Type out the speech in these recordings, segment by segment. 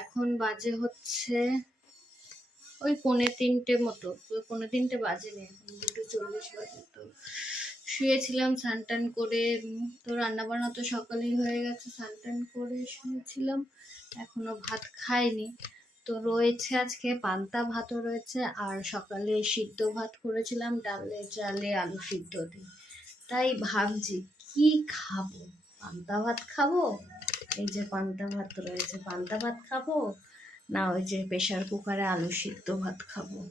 এখন বাজে হচ্ছে ওই পৌনে তিনটে মতো। তো পৌনে তিনটে বাজে নেই এখন দুটো চল্লিশ বাজে। তো শুয়েছিলাম, স্নান করে তো রান্নাবান্না তো সকালেই হয়ে গেছে, স্নান করে শুয়েছিলাম। এখনও ভাত খাইনি। তো রয়েছে আজকে পান্তা ভাতও রয়েছে, আর সকালে সিদ্ধ ভাত করেছিলাম, ডালে চালে আলু সিদ্ধ দিয়ে। তাই ভাবছি, কি খাব? পান্তা ভাত খাব? এই যে পান্তা ভাত রয়েছে, পান্তা ভাত খাব? না, ওই যে প্রেশার কুকারে আলু সিদ্ধ ভাত খাব।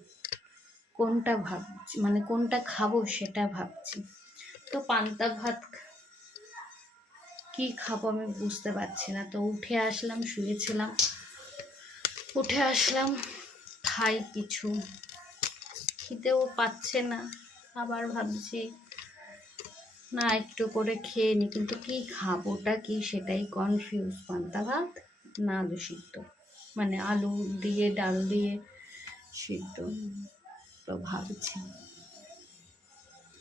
কোনটা ভাবছি? মানে কোনটা খাব সেটা ভাবছি। তো পান্তা ভাত কি খাব আমি বুঝতে পারছি না। তো উঠে আসলাম, শুয়েছিলাম। উঠে আসলাম, খাই কিছু। খেতেও পাচ্ছে না। আবার ভাবছি না, একটু করে খেয়ে নি, কিন্তু কি খাবোটা কি? সেটাই কনফিউজ পান্তা ভাত না আলু সিদ্ধ? মানে আলু দিয়ে, ডাল দিয়ে সিদ্ধ। তো ভাবছি।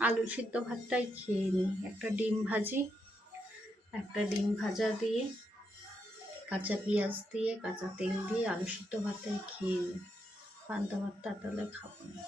আলু সিদ্ধ ভাতটাই খেয়ে নিই একটা ডিম ভাজি, একটা ডিম ভাজা দিয়ে, কাঁচা পেঁয়াজ দিয়ে, কাঁচা তেল দিয়ে আলু সিদ্ধ ভাতটাই খেয়ে নিই পান্তা ভাতটা তাহলে খাব না।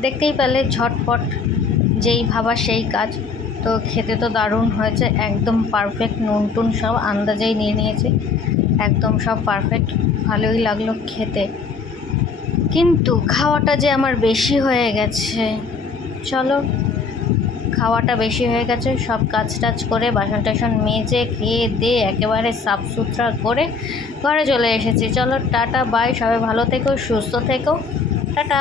দেখতেই পেলে ঝটপট যেই ভাবা সেই কাজ। তো খেতে তো দারুণ হয়েছে, একদম পারফেক্ট নুন টুন সব আন্দাজেই নিয়ে নিয়েছে। একদম সব পারফেক্ট ভালোই লাগল খেতে। কিন্তু খাওয়াটা যে আমার বেশি হয়ে গেছে। চলো, খাওয়াটা বেশি হয়ে গেছে, সব কাজ টাজ করে বাসন টাসন মেজে, খেয়ে দিয়ে একেবারে সাফ সুতরা করে ঘরে চলে এসেছি। চলো, টাটা, বাই, সবাই ভালো থেকো, সুস্থ থেকো। টাটা।